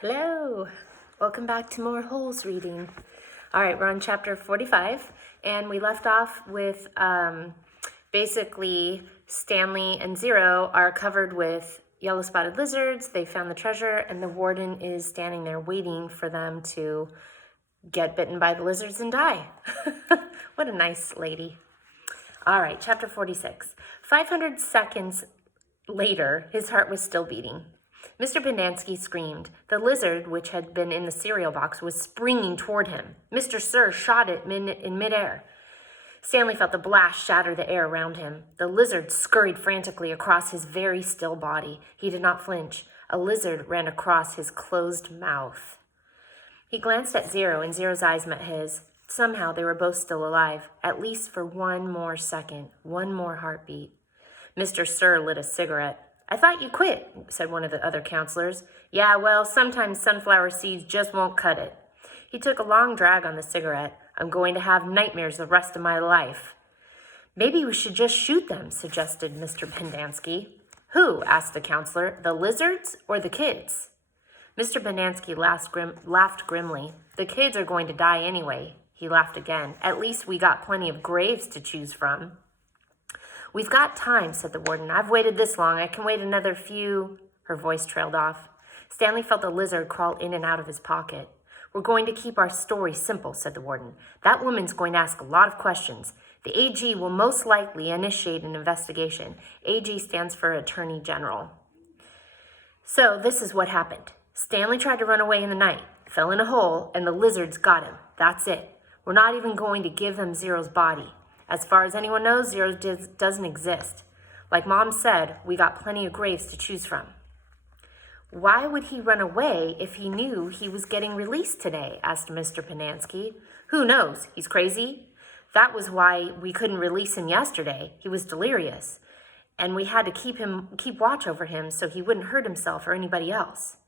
Hello, welcome back to more Holes reading. All right, we're on chapter 45, and we left off with basically Stanley and Zero are covered with yellow spotted lizards. They found the treasure, and the warden is standing there waiting for them to get bitten by the lizards and die. What a nice lady. All right, chapter 46. 500 seconds later, his heart was still beating. Mr. Pendanski screamed. The lizard, which had been in the cereal box, was springing toward him. Mr. Sir shot it in midair. Stanley felt the blast shatter the air around him. The lizard scurried frantically across his very still body. He did not flinch. A lizard ran across his closed mouth. He glanced at Zero, and Zero's eyes met his. Somehow they were both still alive, at least for one more second, one more heartbeat. Mr. Sir lit a cigarette. "I thought you quit," said one of the other counselors. "Yeah, well, sometimes sunflower seeds just won't cut it." He took a long drag on the cigarette. "I'm going to have nightmares the rest of my life." "Maybe we should just shoot them," suggested Mr. Pendanski. "Who?" asked the counselor. "The lizards or the kids?" Mr. Pendanski laughed grimly. "The kids are going to die anyway." He laughed again. "At least we got plenty of graves to choose from." "We've got time," said the warden. "I've waited this long. I can wait another few..." Her voice trailed off. Stanley felt the lizard crawl in and out of his pocket. "We're going to keep our story simple," said the warden. "That woman's going to ask a lot of questions. The AG will most likely initiate an investigation." AG stands for Attorney General. "So this is what happened. Stanley tried to run away in the night, fell in a hole, and the lizards got him. That's it. We're not even going to give them Zero's body. As far as anyone knows, Zero doesn't exist. Like Mom said, we got plenty of graves to choose from." "Why would he run away if he knew he was getting released today?" asked Mr. Pendanski. "Who knows? He's crazy. That was why we couldn't release him yesterday. He was delirious, and we had to keep watch over him so he wouldn't hurt himself or anybody else."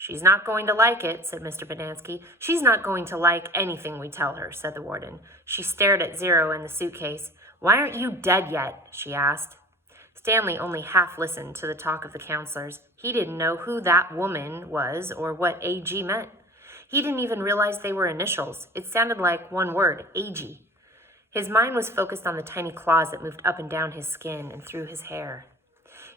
"She's not going to like it," said Mr. Pendanski. "She's not going to like anything we tell her," said the warden. She stared at Zero and the suitcase. "Why aren't you dead yet?" she asked. Stanley only half listened to the talk of the counselors. He didn't know who that woman was or what AG meant. He didn't even realize they were initials. It sounded like one word, AG. His mind was focused on the tiny claws that moved up and down his skin and through his hair.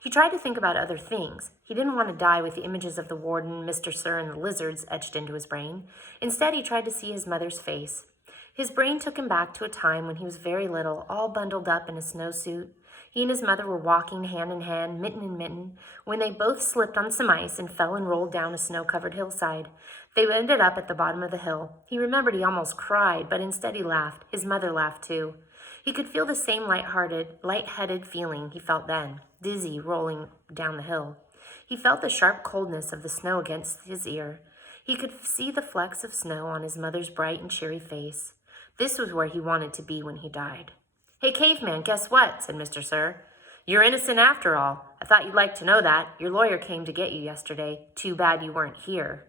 He tried to think about other things. He didn't want to die with the images of the warden, Mr. Sir, and the lizards etched into his brain. Instead, he tried to see his mother's face. His brain took him back to a time when he was very little, all bundled up in a snowsuit. He and his mother were walking hand in hand, mitten in mitten, when they both slipped on some ice and fell and rolled down a snow-covered hillside. They ended up at the bottom of the hill. He remembered he almost cried, but instead he laughed. His mother laughed too. He could feel the same light-headed feeling he felt then, dizzy, rolling down the hill. He felt the sharp coldness of the snow against his ear. He could see the flecks of snow on his mother's bright and cheery face. This was where he wanted to be when he died. "Hey, caveman, guess what?" said Mr. Sir. "You're innocent after all. I thought you'd like to know that. Your lawyer came to get you yesterday. Too bad you weren't here."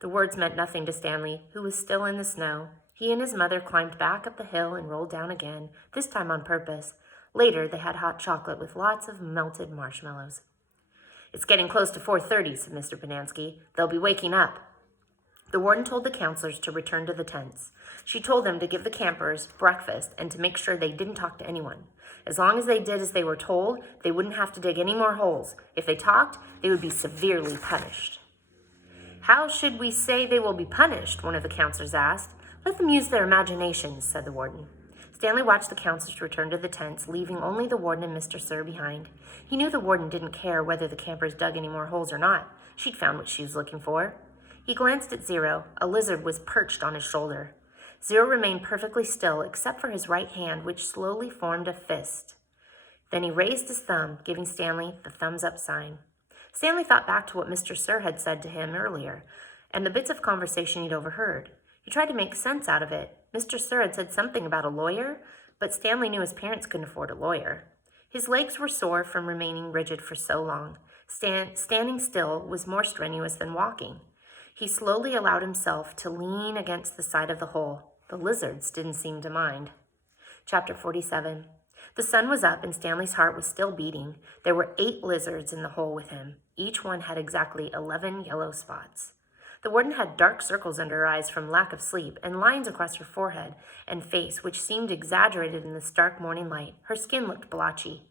The words meant nothing to Stanley, who was still in the snow. He and his mother climbed back up the hill and rolled down again, this time on purpose. Later, they had hot chocolate with lots of melted marshmallows. "It's getting close to 4:30, said Mr. Pendanski. "They'll be waking up." The warden told the counselors to return to the tents. She told them to give the campers breakfast and to make sure they didn't talk to anyone. As long as they did as they were told, they wouldn't have to dig any more holes. If they talked, they would be severely punished. "How should we say they will be punished?" one of the counselors asked. "Let them use their imaginations," said the warden. Stanley watched the counselors return to the tents, leaving only the warden and Mr. Sir behind. He knew the warden didn't care whether the campers dug any more holes or not. She'd found what she was looking for. He glanced at Zero. A lizard was perched on his shoulder. Zero remained perfectly still, except for his right hand, which slowly formed a fist. Then he raised his thumb, giving Stanley the thumbs-up sign. Stanley thought back to what Mr. Sir had said to him earlier, and the bits of conversation he'd overheard. He tried to make sense out of it. Mr. Sir had said something about a lawyer, but Stanley knew his parents couldn't afford a lawyer. His legs were sore from remaining rigid for so long. Standing still was more strenuous than walking. He slowly allowed himself to lean against the side of the hole. The lizards didn't seem to mind. Chapter 47. The sun was up and Stanley's heart was still beating. There were 8 lizards in the hole with him. Each one had exactly 11 yellow spots. The warden had dark circles under her eyes from lack of sleep and lines across her forehead and face, which seemed exaggerated in the stark morning light. Her skin looked blotchy.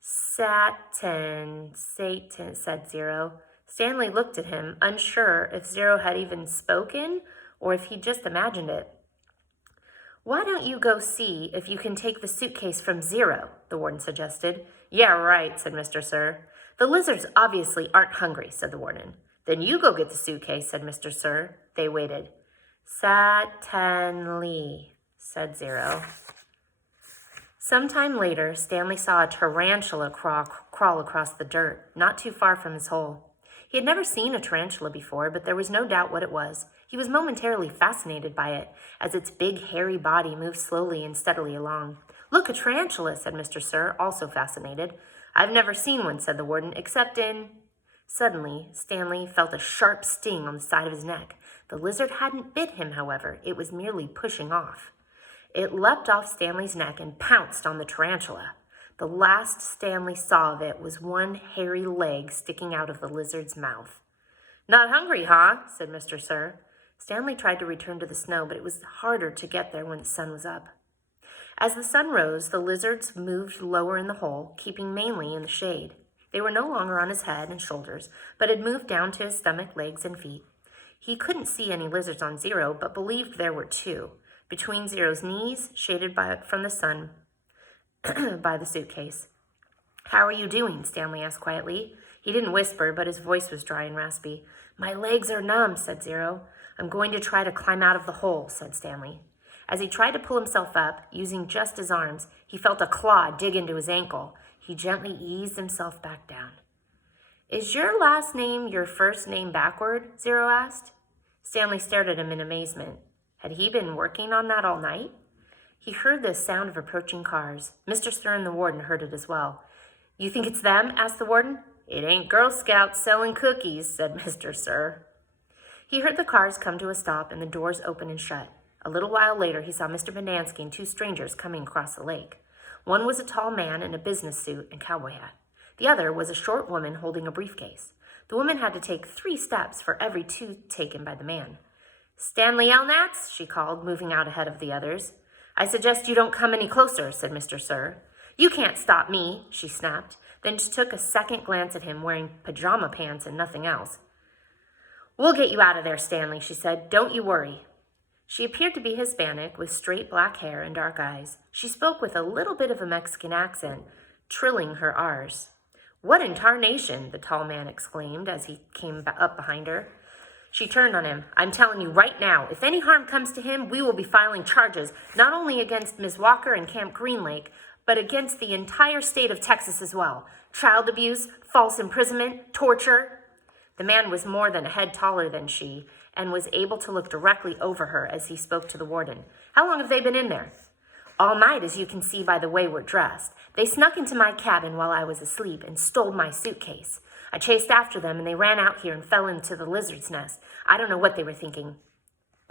Satan, said Zero. Stanley looked at him, unsure if Zero had even spoken or if he'd just imagined it. Why don't you go see if you can take the suitcase from Zero, the warden suggested. Yeah, right, said Mr. Sir. The lizards obviously aren't hungry, said the warden. Then you go get the suitcase, said Mr. Sir. They waited. Satanly, said Zero. Sometime later, Stanley saw a tarantula crawl across the dirt, not too far from his hole. He had never seen a tarantula before, but there was no doubt what it was. He was momentarily fascinated by it, as its big, hairy body moved slowly and steadily along. Look, a tarantula, said Mr. Sir, also fascinated. I've never seen one, said the warden, except in... Suddenly, Stanley felt a sharp sting on the side of his neck. The lizard hadn't bit him, however. It was merely pushing off. It leapt off Stanley's neck and pounced on the tarantula. The last Stanley saw of it was one hairy leg sticking out of the lizard's mouth. Not hungry, huh? Said Mr. Sir. Stanley tried to return to the snow, but it was harder to get there when the sun was up. As the sun rose, the lizards moved lower in the hole, keeping mainly in the shade. They were no longer on his head and shoulders, but had moved down to his stomach, legs, and feet. He couldn't see any lizards on Zero, but believed there were two, between Zero's knees, shaded from the sun by the suitcase. How are you doing? Stanley asked quietly. He didn't whisper, but his voice was dry and raspy. My legs are numb, said Zero. I'm going to try to climb out of the hole, said Stanley. As he tried to pull himself up, using just his arms, he felt a claw dig into his ankle. He gently eased himself back down. Is your last name your first name backward? Zero asked. Stanley stared at him in amazement. Had he been working on that all night? He heard the sound of approaching cars. Mr. Sir and the warden heard it as well. You think it's them? Asked the warden. It ain't Girl Scouts selling cookies, said Mr. Sir. He heard the cars come to a stop and the doors open and shut. A little while later, he saw Mr. Bonansky and two strangers coming across the lake. One was a tall man in a business suit and cowboy hat. The other was a short woman holding a briefcase. The woman had to take 3 steps for every 2 taken by the man. Stanley Elnatz, she called, moving out ahead of the others. I suggest you don't come any closer, said Mr. Sir. You can't stop me, she snapped. Then she took a second glance at him, wearing pajama pants and nothing else. We'll get you out of there, Stanley, she said. Don't you worry. She appeared to be Hispanic, with straight black hair and dark eyes. She spoke with a little bit of a Mexican accent, trilling her R's. What in tarnation, the tall man exclaimed as he came up behind her. She turned on him. I'm telling you right now, if any harm comes to him, we will be filing charges, not only against Ms. Walker and Camp Green Lake, but against the entire state of Texas as well. Child abuse, false imprisonment, torture. The man was more than a head taller than she, and was able to look directly over her as he spoke to the warden. How long have they been in there? All night, as you can see by the way we're dressed. They snuck into my cabin while I was asleep and stole my suitcase. I chased after them and they ran out here and fell into the lizard's nest. I don't know what they were thinking.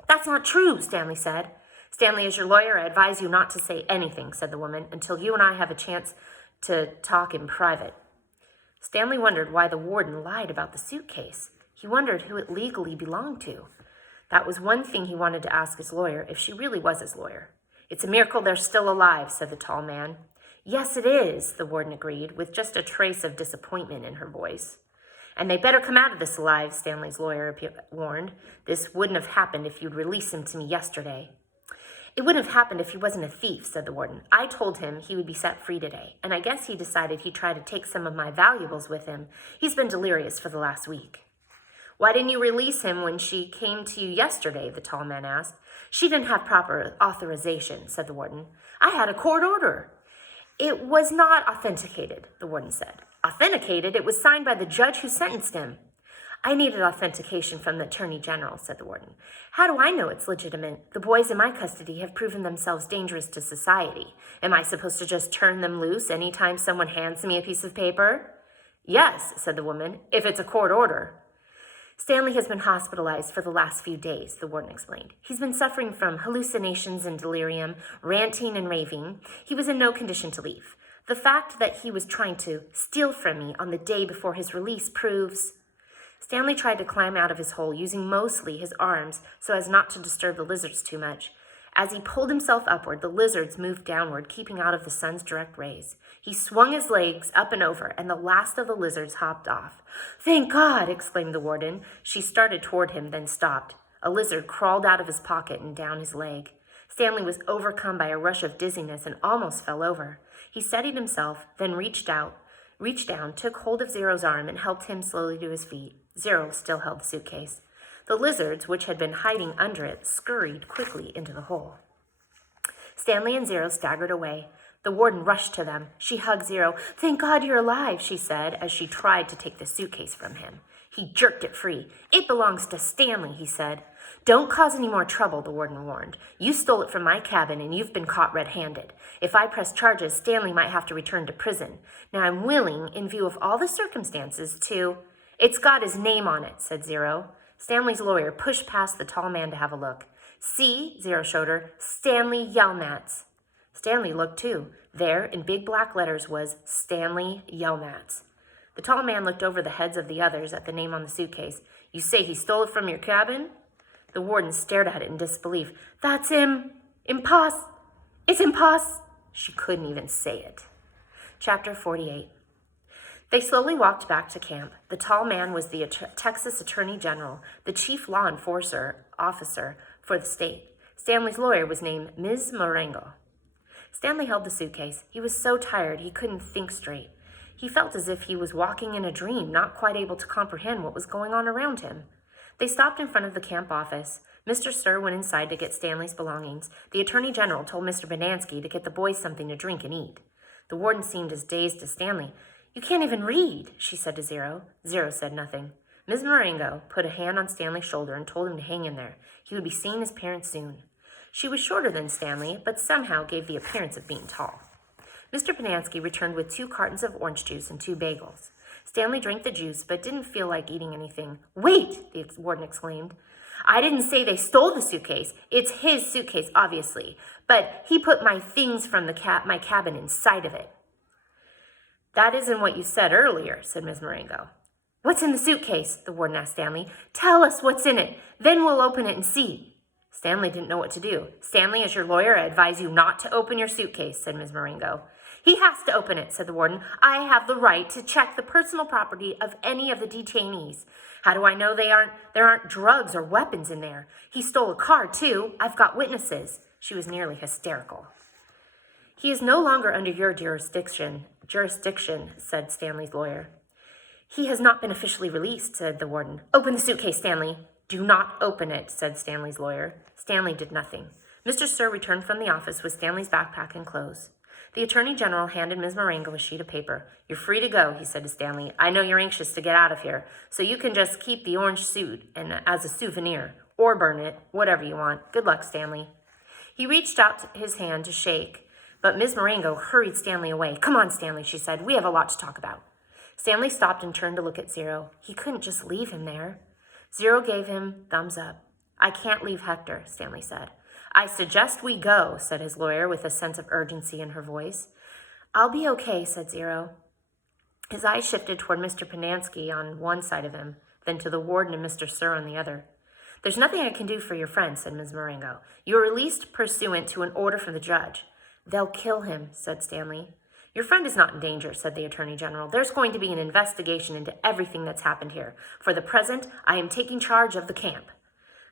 That's not true, Stanley said. Stanley, as your lawyer, I advise you not to say anything, said the woman, until you and I have a chance to talk in private. Stanley wondered why the warden lied about the suitcase. He wondered who it legally belonged to. That was one thing he wanted to ask his lawyer, if she really was his lawyer. It's a miracle they're still alive, said the tall man. Yes, it is, the warden agreed, with just a trace of disappointment in her voice. And they better come out of this alive, Stanley's lawyer warned. This wouldn't have happened if you'd released him to me yesterday. It wouldn't have happened if he wasn't a thief, said the warden. I told him he would be set free today, and I guess he decided he'd try to take some of my valuables with him. He's been delirious for the last week. Why didn't you release him when she came to you yesterday, the tall man asked. She didn't have proper authorization, said the warden. I had a court order. It was not authenticated, the warden said. Authenticated? It was signed by the judge who sentenced him. I needed authentication from the Attorney General, said the warden. How do I know it's legitimate? The boys in my custody have proven themselves dangerous to society. Am I supposed to just turn them loose anytime someone hands me a piece of paper? Yes, said the woman, if it's a court order. Stanley has been hospitalized for the last few days, the warden explained. He's been suffering from hallucinations and delirium, ranting and raving. He was in no condition to leave. The fact that he was trying to steal from me on the day before his release proves... Stanley tried to climb out of his hole using mostly his arms so as not to disturb the lizards too much. As he pulled himself upward, the lizards moved downward, keeping out of the sun's direct rays. He swung his legs up and over, and the last of the lizards hopped off. "Thank God!" exclaimed the warden. She started toward him, then stopped. A lizard crawled out of his pocket and down his leg. Stanley was overcome by a rush of dizziness and almost fell over. He steadied himself, then reached down, took hold of Zero's arm, and helped him slowly to his feet. Zero still held the suitcase. The lizards, which had been hiding under it, scurried quickly into the hole. Stanley and Zero staggered away. The warden rushed to them. She hugged Zero. "Thank God you're alive," she said, as she tried to take the suitcase from him. He jerked it free. "It belongs to Stanley," he said. "Don't cause any more trouble," the warden warned. "You stole it from my cabin, and you've been caught red-handed. If I press charges, Stanley might have to return to prison. Now I'm willing, in view of all the circumstances, to—" "It's got his name on it," said Zero. Stanley's lawyer pushed past the tall man to have a look. "See," Zero showed her, "Stanley Yelnats." Stanley looked too. There, in big black letters, was Stanley Yelnats. The tall man looked over the heads of the others at the name on the suitcase. "You say he stole it from your cabin?" The warden stared at it in disbelief. "That's It's impos—" She couldn't even say it. Chapter 48. They slowly walked back to camp. The tall man was the Texas Attorney General, the chief law enforcer officer for the state. Stanley's lawyer was named Ms. Marengo. Stanley held the suitcase. He was so tired he couldn't think straight. He felt as if he was walking in a dream, not quite able to comprehend what was going on around him. They stopped in front of the camp office. Mr. Sir went inside to get Stanley's belongings. The Attorney General told Mr. Banansky to get the boys something to drink and eat. The warden seemed as dazed as Stanley. "You can't even read," she said to Zero. Zero said nothing. Ms. Marengo put a hand on Stanley's shoulder and told him to hang in there. He would be seeing his parents soon. She was shorter than Stanley, but somehow gave the appearance of being tall. Mr. Banansky returned with 2 cartons of orange juice and 2 bagels. Stanley drank the juice, but didn't feel like eating anything. "Wait!" the warden exclaimed. "I didn't say they stole the suitcase. It's his suitcase, obviously. But he put my things from my cabin inside of it." "That isn't what you said earlier," said Ms. Marengo. "What's in the suitcase?" the warden asked Stanley. "Tell us what's in it. Then we'll open it and see." Stanley didn't know what to do. "Stanley, as your lawyer, I advise you not to open your suitcase," said Ms. Marengo. "He has to open it," said the warden. "I have the right to check the personal property of any of the detainees. How do I know there aren't drugs or weapons in there? He stole a car, too. I've got witnesses." She was nearly hysterical. "He is no longer under your jurisdiction, said Stanley's lawyer. "He has not been officially released," said the warden. "Open the suitcase, Stanley." "Do not open it," said Stanley's lawyer. Stanley did nothing. Mr. Sir returned from the office with Stanley's backpack and clothes. The Attorney General handed Ms. Marengo a sheet of paper. "You're free to go," he said to Stanley. "I know you're anxious to get out of here, so you can just keep the orange suit as a souvenir, or burn it, whatever you want. Good luck, Stanley." He reached out his hand to shake, but Ms. Marengo hurried Stanley away. "Come on, Stanley," she said. "We have a lot to talk about." Stanley stopped and turned to look at Zero. He couldn't just leave him there. Zero gave him thumbs up. "I can't leave Hector," Stanley said. "I suggest we go," said his lawyer with a sense of urgency in her voice. "I'll be okay," said Zero. His eyes shifted toward Mr. Banansky on one side of him, then to the warden and Mr. Sir on the other. "There's nothing I can do for your friend," said Ms. Marengo. "You are released pursuant to an order from the judge." "They'll kill him," said Stanley. "Your friend is not in danger," said the Attorney General. "There's going to be an investigation into everything that's happened here. For the present, I am taking charge of the camp."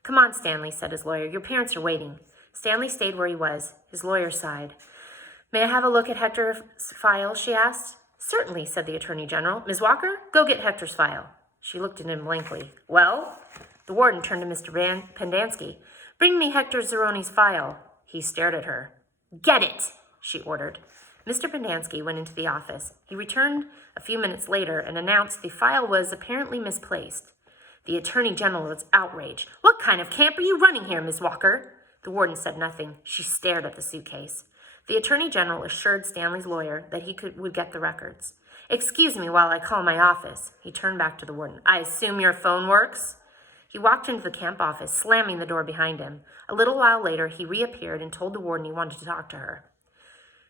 "Come on, Stanley," said his lawyer. "Your parents are waiting." Stanley stayed where he was. His lawyer sighed. "May I have a look at Hector's file?" she asked. "Certainly," said the Attorney General. "Ms. Walker, go get Hector's file." She looked at him blankly. "Well?" The warden turned to Mr. Pendansky. "Bring me Hector Zeroni's file." He stared at her. "Get it," she ordered. Mr. Pendansky went into the office. He returned a few minutes later and announced the file was apparently misplaced. The Attorney General was outraged. "What kind of camp are you running here, Ms. Walker?" The warden said nothing. She stared at the suitcase. The Attorney General assured Stanley's lawyer that he would get the records. "Excuse me while I call my office." He turned back to the warden. "I assume your phone works?" He walked into the camp office, slamming the door behind him. A little while later, he reappeared and told the warden he wanted to talk to her.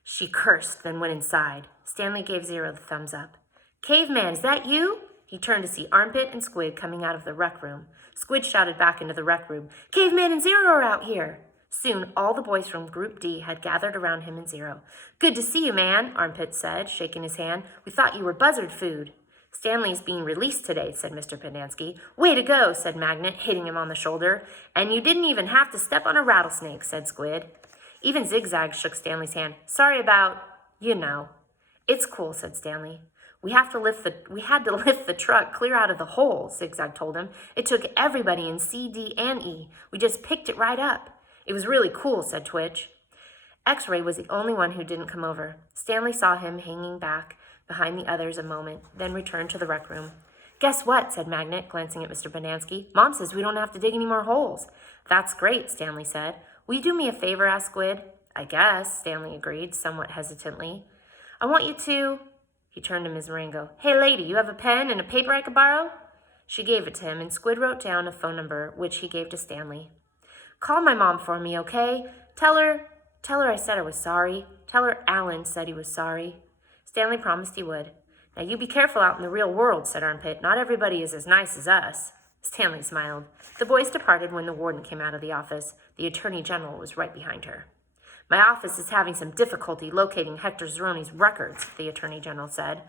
She cursed, then went inside. Stanley gave Zero the thumbs up. "Caveman, is that you?" He turned to see Armpit and Squid coming out of the rec room. Squid shouted back into the rec room, "Caveman and Zero are out here!" Soon, all the boys from Group D had gathered around him and Zero. "Good to see you, man," Armpit said, shaking his hand. "We thought you were buzzard food." "Stanley's being released today," said Mr. Pendanski. "Way to go," said Magnet, hitting him on the shoulder. "And you didn't even have to step on a rattlesnake," said Squid. Even Zigzag shook Stanley's hand. "Sorry about, you know." "It's cool," said Stanley. We had to lift the truck clear out of the hole," Zigzag told him. "It took everybody in C, D, and E. We just picked it right up." "It was really cool," said Twitch. X-Ray was the only one who didn't come over. Stanley saw him hanging back behind the others a moment, then returned to the rec room. "Guess what?" said Magnet, glancing at Mr. Pendanski. "Mom says we don't have to dig any more holes." "That's great," Stanley said. "Will you do me a favor?" asked Squid. "I guess," Stanley agreed, somewhat hesitantly. "I want you to..." He turned to Ms. Marengo. "Hey, lady, you have a pen and a paper I could borrow?" She gave it to him, and Squid wrote down a phone number, which he gave to Stanley. "Call my mom for me, okay? Tell her I said I was sorry. Tell her Alan said he was sorry." Stanley promised he would. "Now you be careful out in the real world," said Armpit. "Not everybody is as nice as us." Stanley smiled. The boys departed when the warden came out of the office. The Attorney General was right behind her. "My office is having some difficulty locating Hector Zeroni's records," the Attorney General said.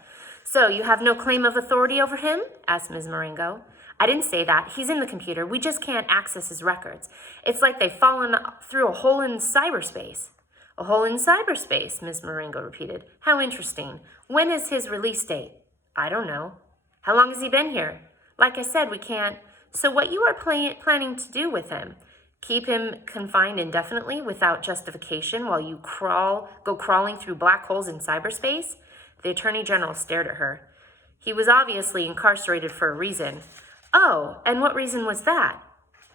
"So you have no claim of authority over him?" asked Ms. Marengo. "I didn't say that. He's in the computer. We just can't access his records. It's like they've fallen through a hole in cyberspace." "A hole in cyberspace," Ms. Marengo repeated. "How interesting. When is his release date?" "I don't know." "How long has he been here?" "Like I said, we can't." "So what you are planning to do with him? Keep him confined indefinitely without justification while you go crawling through black holes in cyberspace?" The Attorney General stared at her. "He was obviously incarcerated for a reason." "Oh, and what reason was that?"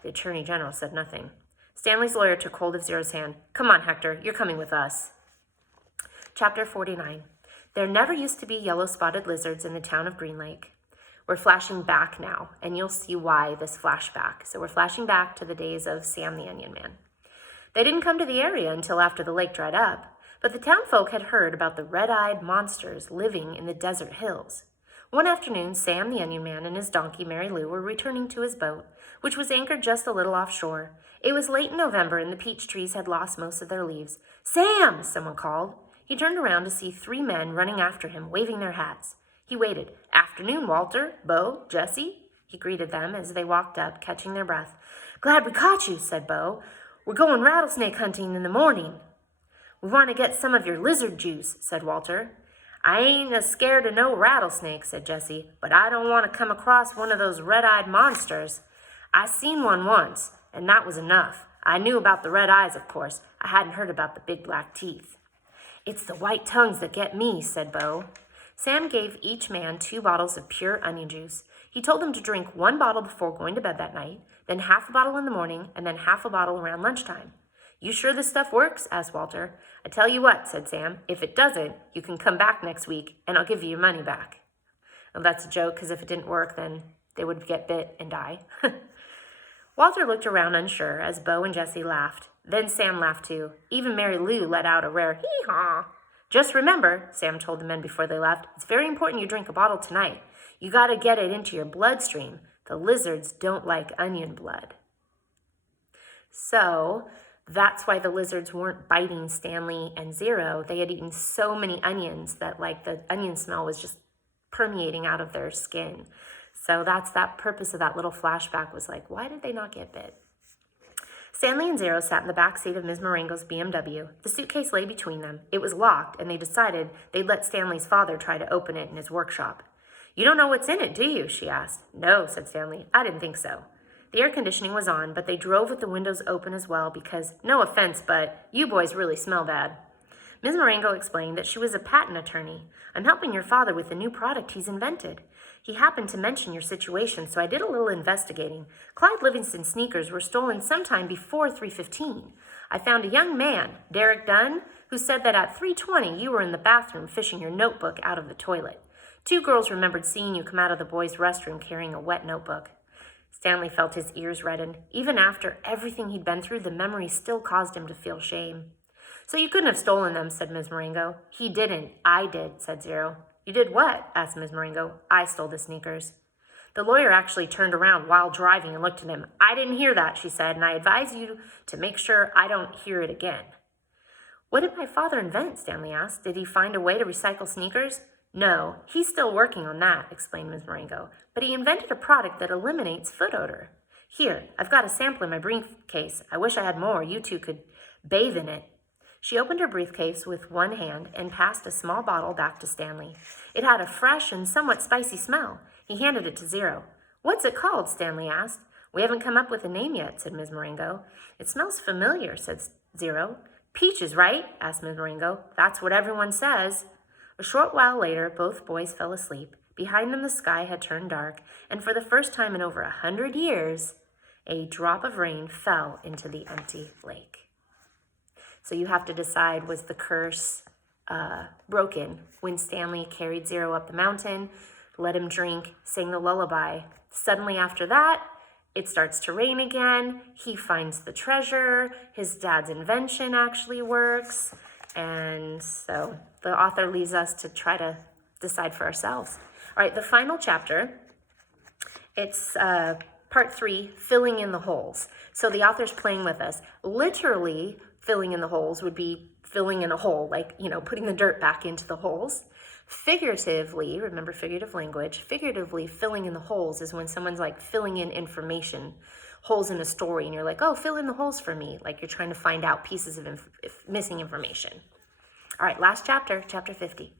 The Attorney General said nothing. Stanley's lawyer took hold of Zero's hand. "Come on, Hector, you're coming with us." Chapter 49. There never used to be yellow-spotted lizards in the town of Green Lake. We're flashing back now, and you'll see why this flashback. So we're flashing back to the days of Sam the Onion Man. They didn't come to the area until after the lake dried up, but the townfolk had heard about the red-eyed monsters living in the desert hills. One afternoon, Sam the Onion Man and his donkey, Mary Lou, were returning to his boat, which was anchored just a little offshore. It was late in November, and the peach trees had lost most of their leaves. "Sam!" someone called. He turned around to see 3 men running after him, waving their hats. He waited. "Afternoon, Walter, Bo, Jesse," he greeted them as they walked up, catching their breath. "Glad we caught you," said Bo. "We're going rattlesnake hunting in the morning." "We want to get some of your lizard juice," said Walter. "I ain't as scared of no rattlesnake," said Jesse, "but I don't want to come across one of those red-eyed monsters. I seen one once, and that was enough. I knew about the red eyes, of course. I hadn't heard about the big black teeth." "It's the white tongues that get me," said Bo. Sam gave each man 2 bottles of pure onion juice. He told them to drink 1 bottle before going to bed that night, then half a bottle in the morning, and then half a bottle around lunchtime. "You sure this stuff works?" asked Walter. "I tell you what," said Sam, "if it doesn't, you can come back next week, and I'll give you your money back." Well, that's a joke, because if it didn't work, then they would get bit and die. Walter looked around unsure as Bo and Jesse laughed. Then Sam laughed too. Even Mary Lou let out a rare hee-haw. "Just remember," Sam told the men before they left, "it's very important you drink a bottle tonight. You got to get it into your bloodstream. The lizards don't like onion blood." So that's why the lizards weren't biting Stanley and Zero. They had eaten so many onions that the onion smell was just permeating out of their skin. So that's that purpose of that little flashback, was why did they not get bit? Stanley and Zero sat in the back seat of Ms. Marengo's BMW. The suitcase lay between them. It was locked, and they decided they'd let Stanley's father try to open it in his workshop. "You don't know what's in it, do you?" she asked. "No," said Stanley. "I didn't think so." The air conditioning was on, but they drove with the windows open as well because, no offense, but you boys really smell bad. Ms. Marengo explained that she was a patent attorney. "I'm helping your father with a new product he's invented. He happened to mention your situation, so I did a little investigating. Clyde Livingston's sneakers were stolen sometime before 3:15. I found a young man, Derek Dunn, who said that at 3:20 you were in the bathroom fishing your notebook out of the toilet. 2 girls remembered seeing you come out of the boys' restroom carrying a wet notebook." Stanley felt his ears redden. Even after everything he'd been through, the memory still caused him to feel shame. "So you couldn't have stolen them," said Ms. Marengo. "He didn't. I did," said Zero. You did what? Asked Ms. Marengo. I stole the sneakers. The lawyer actually turned around while driving and looked at him. I didn't hear that, she said, and I advise you to make sure I don't hear it again. What did my father invent? Stanley asked. Did he find a way to recycle sneakers? No, he's still working on that, explained Ms. Marengo, but he invented a product that eliminates foot odor. Here, I've got a sample in my briefcase. I wish I had more. You two could bathe in it. She opened her briefcase with one hand and passed a small bottle back to Stanley. It had a fresh and somewhat spicy smell. He handed it to Zero. What's it called? Stanley asked. We haven't come up with a name yet, said Ms. Marengo. It smells familiar, said Zero. Peaches, right? asked Ms. Marengo. That's what everyone says. A short while later, both boys fell asleep. Behind them, the sky had turned dark, and for the first time in over 100 years, a drop of rain fell into the empty lake. So you have to decide, was the curse broken when Stanley carried Zero up the mountain, let him drink, sang the lullaby. Suddenly after that, it starts to rain again. He finds the treasure. His dad's invention actually works. And so the author leaves us to try to decide for ourselves. All right, the final chapter, it's part 3, filling in the holes. So the author's playing with us. Literally, filling in the holes would be filling in a hole, like, putting the dirt back into the holes. Figuratively, remember figurative language, figuratively filling in the holes is when someone's like filling in information, holes in a story, and you're like, oh, fill in the holes for me, like you're trying to find out pieces of missing information. All right, last chapter, chapter 50.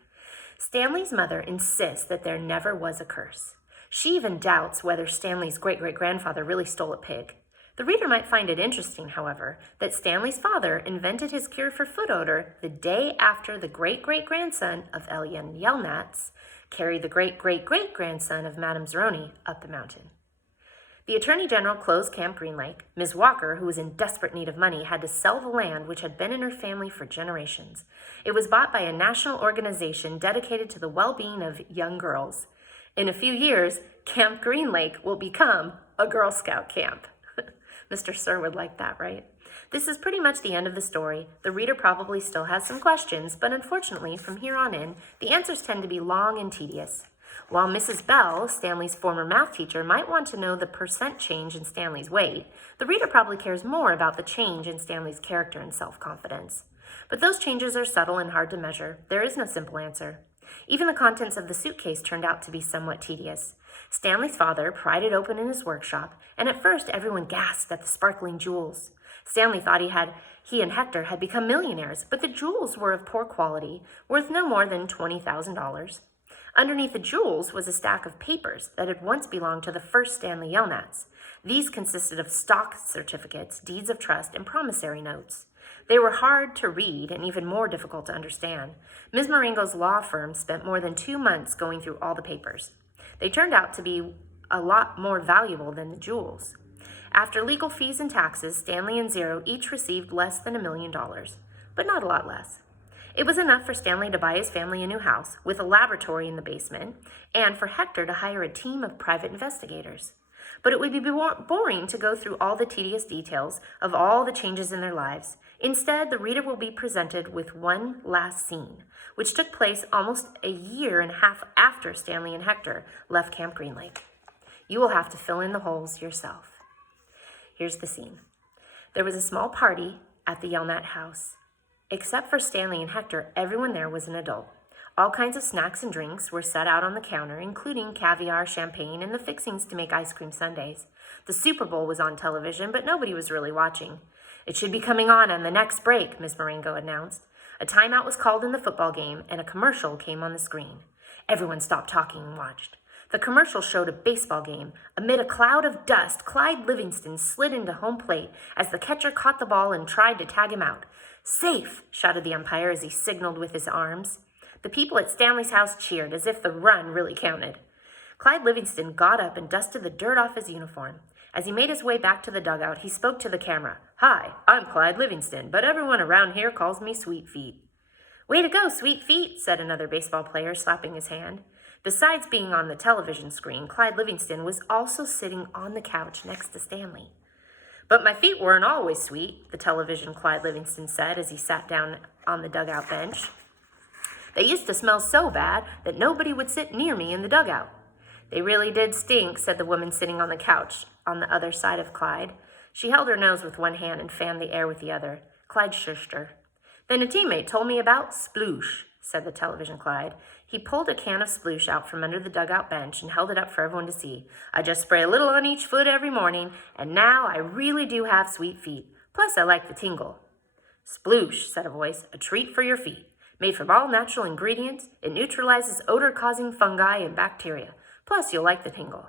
Stanley's mother insists that there never was a curse. She even doubts whether Stanley's great-great-grandfather really stole a pig. The reader might find it interesting, however, that Stanley's father invented his cure for foot odor the day after the great-great-grandson of Elian Yelnats carried the great-great-great-grandson of Madame Zeroni up the mountain. The Attorney General closed Camp Green Lake. Ms. Walker, who was in desperate need of money, had to sell the land which had been in her family for generations. It was bought by a national organization dedicated to the well-being of young girls. In a few years, Camp Green Lake will become a Girl Scout camp. Mr. Sir would like that, right? This is pretty much the end of the story. The reader probably still has some questions, but unfortunately, from here on in, the answers tend to be long and tedious. While Mrs. Bell, Stanley's former math teacher, might want to know the percent change in Stanley's weight, the reader probably cares more about the change in Stanley's character and self-confidence. But those changes are subtle and hard to measure. There is no simple answer. Even the contents of the suitcase turned out to be somewhat tedious. Stanley's father pried it open in his workshop, and at first everyone gasped at the sparkling jewels. Stanley thought he and Hector had become millionaires, but the jewels were of poor quality, worth no more than $20,000. Underneath the jewels was a stack of papers that had once belonged to the first Stanley Yelnats. These consisted of stock certificates, deeds of trust, and promissory notes. They were hard to read and even more difficult to understand. Ms. Marengo's law firm spent more than 2 months going through all the papers. They turned out to be a lot more valuable than the jewels. After legal fees and taxes, Stanley and Zero each received less than $1 million, but not a lot less. It was enough for Stanley to buy his family a new house with a laboratory in the basement, and for Hector to hire a team of private investigators. But it would be boring to go through all the tedious details of all the changes in their lives. Instead, the reader will be presented with one last scene, which took place almost a year and a half after Stanley and Hector left Camp Green Lake. You will have to fill in the holes yourself. Here's the scene. There was a small party at the Yelnat house. Except for Stanley and Hector, everyone there was an adult. All kinds of snacks and drinks were set out on the counter, including caviar, champagne, and the fixings to make ice cream sundaes. The Super Bowl was on television, but nobody was really watching. It should be coming on the next break, Ms. Marengo announced. A timeout was called in the football game, and a commercial came on the screen. Everyone stopped talking and watched. The commercial showed a baseball game. Amid a cloud of dust, Clyde Livingston slid into home plate as the catcher caught the ball and tried to tag him out. "Safe!" shouted the umpire as he signaled with his arms. The people at Stanley's house cheered as if the run really counted. Clyde Livingston got up and dusted the dirt off his uniform. As he made his way back to the dugout, he spoke to the camera. "Hi, I'm Clyde Livingston, but everyone around here calls me Sweet Feet." "Way to go, Sweet Feet," said another baseball player, slapping his hand. Besides being on the television screen, Clyde Livingston was also sitting on the couch next to Stanley. "But my feet weren't always sweet," the television Clyde Livingston said as he sat down on the dugout bench. They used to smell so bad that nobody would sit near me in the dugout. They really did stink, said the woman sitting on the couch on the other side of Clyde. She held her nose with one hand and fanned the air with the other. Clyde shushed her. Then a teammate told me about sploosh, said the television Clyde. He pulled a can of sploosh out from under the dugout bench and held it up for everyone to see. I just spray a little on each foot every morning, and now I really do have sweet feet. Plus, I like the tingle. Sploosh, said a voice, a treat for your feet. Made from all natural ingredients, it neutralizes odor-causing fungi and bacteria. Plus, you'll like the tingle.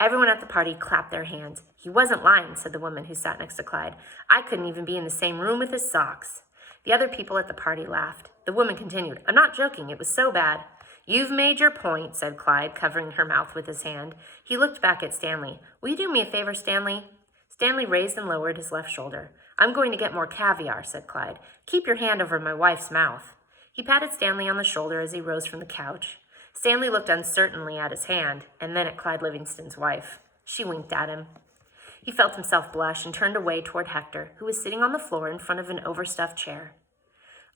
Everyone at the party clapped their hands. He wasn't lying, said the woman who sat next to Clyde. I couldn't even be in the same room with his socks. The other people at the party laughed. The woman continued, I'm not joking, it was so bad. You've made your point, said Clyde, covering her mouth with his hand. He looked back at Stanley. Will you do me a favor, Stanley? Stanley raised and lowered his left shoulder. I'm going to get more caviar, said Clyde. Keep your hand over my wife's mouth. He patted Stanley on the shoulder as he rose from the couch. Stanley looked uncertainly at his hand, and then at Clyde Livingston's wife. She winked at him. He felt himself blush and turned away toward Hector, who was sitting on the floor in front of an overstuffed chair.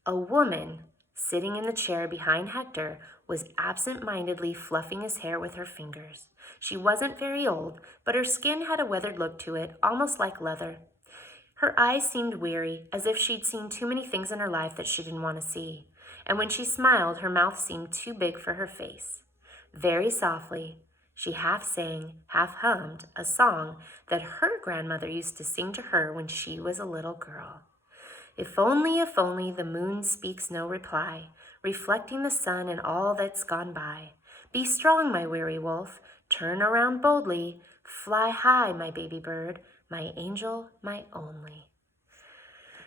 A woman, sitting in the chair behind Hector, was absent-mindedly fluffing his hair with her fingers. She wasn't very old, but her skin had a weathered look to it, almost like leather. Her eyes seemed weary, as if she'd seen too many things in her life that she didn't want to see. And when she smiled, her mouth seemed too big for her face. Very softly, she half sang, half hummed a song that her grandmother used to sing to her when she was a little girl. If only the moon speaks no reply, reflecting the sun and all that's gone by. Be strong, my weary wolf, turn around boldly, fly high, my baby bird, my angel, my only.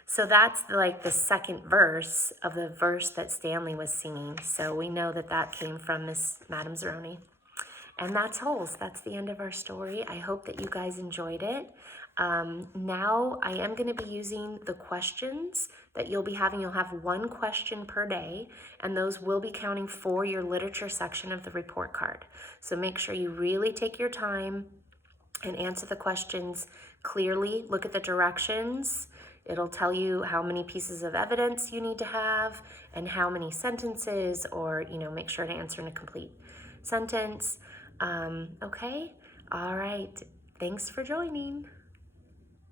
So that's like the second verse of the verse that Stanley was singing. So we know that that came from Miss Madame Zeroni. And that's Holes. That's the end of our story. I hope that you guys enjoyed it. Now I am going to be using the questions that you'll be having. You'll have one question per day, and those will be counting for your literature section of the report card. So make sure you really take your time and answer the questions clearly. Look at the directions. It'll tell you how many pieces of evidence you need to have and how many sentences, or, make sure to answer in a complete sentence. Okay? All right. Thanks for joining.